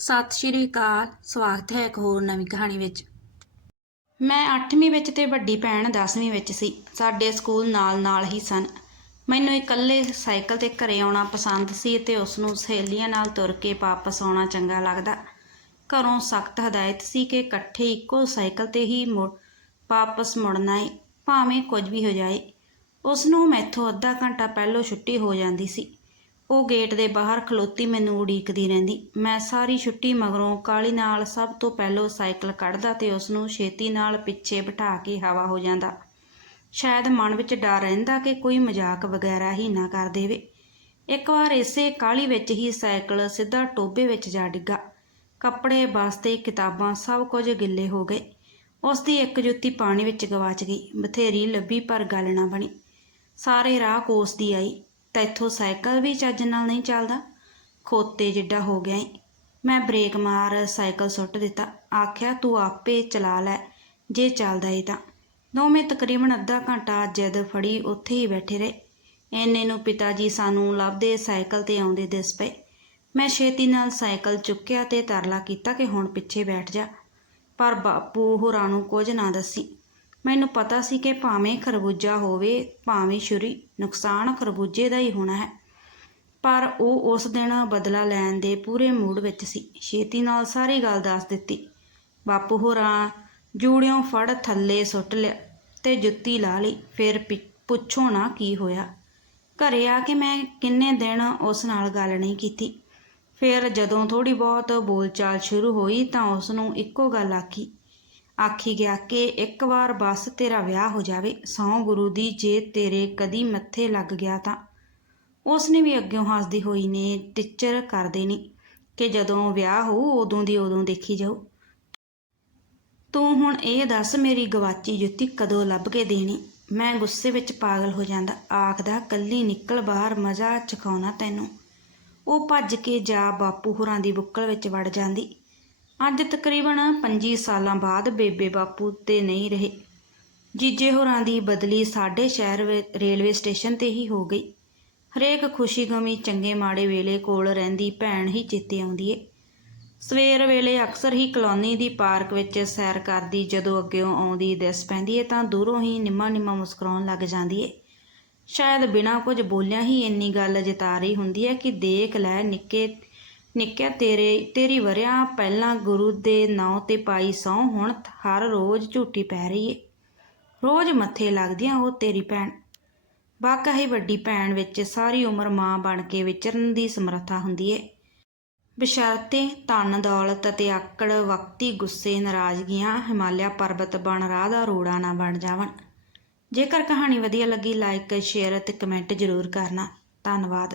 ਸਤਿ ਸ਼੍ਰੀ ਅਕਾਲ, ਸਵਾਗਤ ਹੈ ਇੱਕ ਹੋਰ ਨਵੀਂ ਕਹਾਣੀ ਵਿੱਚ। ਮੈਂ 8ਵੀਂ ਵਿੱਚ ਤੇ ਵੱਡੀ ਭੈਣ 10ਵੀਂ ਵਿੱਚ ਸੀ। ਸਾਡੇ ਸਕੂਲ ਨਾਲ-ਨਾਲ ਹੀ ਸਨ। ਮੈਨੂੰ ਇਕੱਲੇ ਸਾਈਕਲ ਤੇ ਘਰੇ ਆਉਣਾ ਪਸੰਦ ਸੀ ਤੇ ਉਸ ਨੂੰ ਸਹੇਲੀਆਂ ਨਾਲ ਤੁਰ ਕੇ ਵਾਪਸ ਆਉਣਾ ਚੰਗਾ ਲੱਗਦਾ। ਘਰੋਂ ਸਖਤ ਹਦਾਇਤ ਸੀ ਕਿ ਇਕੱਠੇ ਇੱਕੋ ਸਾਈਕਲ ਤੇ ਹੀ ਮੁੜ ਵਾਪਸ ਮੁੜਨਾ ਏ, ਭਾਵੇਂ ਕੁਝ ਵੀ ਹੋ ਜਾਏ। ਉਸ ਨੂੰ ਮੈਥੋਂ ਅੱਧਾ ਘੰਟਾ ਪਹਿਲਾਂ ਛੁੱਟੀ ਹੋ ਜਾਂਦੀ ਸੀ। ਉਹ ਗੇਟ ਦੇ ਬਾਹਰ ਖਲੋਤੀ ਮੈਨੂੰ ਉਡੀਕਦੀ ਰਹਿੰਦੀ। ਮੈਂ ਸਾਰੀ ਛੁੱਟੀ ਮਗਰੋਂ ਕਾਲੀ ਨਾਲ ਸਭ ਤੋਂ ਪਹਿਲਾਂ ਸਾਈਕਲ ਕੱਢਦਾ ਤੇ ਉਸ ਨੂੰ ਛੇਤੀ ਨਾਲ ਪਿੱਛੇ ਬਿਠਾ ਕੇ ਹਵਾ ਹੋ ਜਾਂਦਾ। ਸ਼ਾਇਦ ਮਨ ਵਿੱਚ ਡਰ ਰਹਿੰਦਾ ਕਿ ਕੋਈ ਮਜ਼ਾਕ ਵਗੈਰਾ ਹੀ ਨਾ ਕਰ ਦੇਵੇ। ਇੱਕ ਵਾਰ ਇਸੇ ਕਾਲੀ ਵਿੱਚ ਹੀ ਸਾਈਕਲ ਸਿੱਧਾ ਟੋਬੇ ਵਿੱਚ ਜਾ ਡਿੱਗਾ। ਕੱਪੜੇ ਬਸਤੇ ਕਿਤਾਬਾਂ ਸਭ ਕੁਝ ਗਿੱਲੇ ਹੋ ਗਏ। ਉਸ ਦੀ ਇੱਕ ਜੁੱਤੀ ਪਾਣੀ ਵਿੱਚ ਗਵਾਚ ਗਈ। ਬਥੇਰੀ ਲੱਭੀ ਪਰ ਗੱਲ ਨਾ ਬਣੀ। ਸਾਰੇ ਰਾਹ ਕੋਸ ਦੀ ਆਈ। ਤਾਂ ਇੱਥੋਂ ਸਾਈਕਲ ਵੀ ਚੱਜ ਨਾਲ ਨਹੀਂ ਚੱਲਦਾ। ਖੋਤੇ ਜਿੱਡਾ ਹੋ ਗਿਆ ਈ। ਮੈਂ ਬ੍ਰੇਕ ਮਾਰ ਸਾਈਕਲ ਸੁੱਟ ਦਿੱਤਾ। ਆਖਿਆ, ਤੂੰ ਆਪੇ ਚਲਾ ਲੈ, ਜੇ ਚੱਲਦਾ ਏ ਤਾਂ। ਦੋਵੇਂ ਤਕਰੀਬਨ ਅੱਧਾ ਘੰਟਾ ਜਦ ਫੜੀ ਉੱਥੇ ਹੀ ਬੈਠੇ ਰਹੇ। ਐਨੇ ਨੂੰ ਪਿਤਾ ਜੀ ਸਾਨੂੰ ਲੱਭਦੇ ਸਾਈਕਲ ਤੇ ਆਉਂਦੇ ਦਿਸ ਪਏ। ਮੈਂ ਛੇਤੀ ਨਾਲ ਸਾਈਕਲ ਚੁੱਕਿਆ ਤੇ ਤਰਲਾ ਕੀਤਾ ਕਿ ਹੁਣ ਪਿੱਛੇ ਬੈਠ ਜਾ। ਪਰ ਬਾਪੂ ਹੋਰਾਂ ਨੂੰ ਕੁਝ ਨਾ ਦੱਸੀ। ਮੈਨੂੰ ਪਤਾ ਸੀ ਕਿ ਭਾਵੇਂ ਖਰਬੂਜਾ ਹੋਵੇ, ਭਾਵੇਂ ਛੁਰੀ, ਨੁਕਸਾਨ ਖਰਬੂਜੇ ਦਾ ਹੀ ਹੋਣਾ ਹੈ। ਪਰ ਉਹ ਉਸ ਦਿਨ ਬਦਲਾ ਲੈਣ ਦੇ ਪੂਰੇ ਮੂਡ ਵਿੱਚ ਸੀ। ਛੇਤੀ ਨਾਲ ਸਾਰੀ ਗੱਲ ਦੱਸ ਦਿੱਤੀ। ਬਾਪੂ ਹੋਰਾਂ, ਜੂੜਿਓਂ ਫੜ ਥੱਲੇ ਸੁੱਟ ਲਿਆ ਤੇ ਜੁੱਤੀ ਲਾ ਲਈ। ਫਿਰ ਪਿ- ਪੁੱਛੋ ਨਾ ਕੀ ਹੋਇਆ। ਘਰੇ ਆ ਕੇ ਮੈਂ ਕਿੰਨੇ ਦਿਨ ਉਸ ਨਾਲ ਗੱਲ ਨਹੀਂ ਕੀਤੀ। ਫਿਰ ਜਦੋਂ ਥੋੜੀ ਬਹੁਤ ਬੋਲਚਾਲ ਸ਼ੁਰੂ ਹੋਈ ਤਾਂ ਉਸ ਨੂੰ ਇੱਕੋ ਗੱਲ ਆਖੀ। ਆਖੀ ਗਿਆ ਕਿ ਇੱਕ ਵਾਰ ਬਸ ਤੇਰਾ ਵਿਆਹ ਹੋ ਜਾਵੇ ਸੌ ਗੁਰੂ ਦੀ, ਜੇ ਤੇਰੇ ਕਦੀ ਮੱਥੇ ਲੱਗ ਗਿਆ ਤਾਂ। ਉਸ ਨੇ ਵੀ ਅੱਗਿਓਂ ਹੱਸਦੀ ਹੋਈ ਨੇ, ਟੀਚਰ ਕਰ ਦੇਣੀ ਕਿ ਜਦੋਂ ਵਿਆਹ ਹੋਊ, ਉਦੋਂ ਦੀ ਉਦੋਂ ਦੇਖੀ ਜਾਊ। ਤੂੰ ਹੁਣ ਇਹ ਦੱਸ ਮੇਰੀ ਗਵਾਚੀ ਜੁੱਤੀ ਕਦੋਂ ਲੱਭ ਕੇ ਦੇਣੀ? ਮੈਂ ਗੁੱਸੇ ਵਿੱਚ ਪਾਗਲ ਹੋ ਜਾਂਦਾ, ਆਖਦਾ, ਕੱਲੀ ਨਿਕਲ ਬਾਹਰ, ਮਜ਼ਾ ਚਖਾਉਣਾ ਤੈਨੂੰ। ਉਹ ਭੱਜ ਕੇ ਜਾ ਬਾਪੂ ਹੋਰਾਂ ਦੀ ਬੁੱਕਲ ਵਿੱਚ ਵੜ ਜਾਂਦੀ। ਅੱਜ ਤਕਰੀਬਨ 25 ਸਾਲਾਂ ਬਾਅਦ ਬੇਬੇ ਬਾਪੂ ਤੇ ਨਹੀਂ ਰਹੇ। ਜੀਜੇ ਹੋਰਾਂ ਦੀ ਬਦਲੀ ਸਾਡੇ ਸ਼ਹਿਰ ਵਿ- ਰੇਲਵੇ ਸਟੇਸ਼ਨ ਤੇ ਹੀ ਹੋ ਗਈ। ਹਰੇਕ ਖੁਸ਼ੀ ਗਮੀ ਚੰਗੇ ਮਾੜੇ ਵੇਲੇ ਕੋਲ ਰਹਿੰਦੀ ਭੈਣ ਹੀ ਚੇਤੇ ਆਉਂਦੀ ਏ। ਸਵੇਰ ਵੇਲੇ ਅਕਸਰ ਹੀ ਕਲੋਨੀ ਦੀ ਪਾਰਕ ਵਿੱਚ ਸੈਰ ਕਰਦੀ, ਜਦੋਂ ਅੱਗਿਓਂ ਆਉਂਦੀ ਦਿਸ ਪੈਂਦੀ ਏ ਤਾਂ ਦੂਰੋਂ ਹੀ ਨਿੰਮਾ ਨਿੰਮਾ ਮੁਸਕਰਾਉਣ ਲੱਗ ਜਾਂਦੀ ਏ। ਸ਼ਾਇਦ ਬਿਨਾਂ ਕੁਝ ਬੋਲਿਆ ਹੀ ਇੰਨੀ ਗੱਲ ਜਿਤਾ ਰਹੀ ਹੁੰਦੀ ਹੈ ਕਿ ਦੇਖ ਲੈ ਨਿੱਕੇ ਨਿੱਕਿਆ ਤੇਰੇ, ਤੇਰੀ ਵਰਿਆਂ ਪਹਿਲਾਂ ਗੁਰੂ ਦੇ ਨਾਂ ਤੇ ਪਾਈ ਸਹੁੰ, ਹੁਣ ਹਰ ਰੋਜ਼ ਝੂਠੀ ਪੈ ਰਹੀ ਏ। ਰੋਜ਼ ਮੱਥੇ ਲੱਗਦੀਆਂ ਉਹ ਤੇਰੀ ਭੈਣ। ਵਾਕਈ ਵੱਡੀ ਭੈਣ ਵਿੱਚ ਸਾਰੀ ਉਮਰ ਮਾਂ ਬਣ ਕੇ ਵਿਚਰਨ ਦੀ ਸਮਰੱਥਾ ਹੁੰਦੀ ਏ। ਬਸ਼ਰਤੇ, ਧਨ ਦੌਲਤ ਅਤੇ ਆਕੜ ਵਕਤੀ ਗੁੱਸੇ ਨਾਰਾਜ਼ਗੀਆਂ ਹਿਮਾਲਿਆ ਪਰਬਤ ਬਣ ਰਾਹ ਦਾ ਰੋੜਾ ਨਾ ਬਣ ਜਾਵਣ। ਜੇਕਰ ਕਹਾਣੀ ਵਧੀਆ ਲੱਗੀ ਲਾਈਕ ਸ਼ੇਅਰ ਅਤੇ ਕਮੈਂਟ ਜ਼ਰੂਰ ਕਰਨਾ। ਧੰਨਵਾਦ।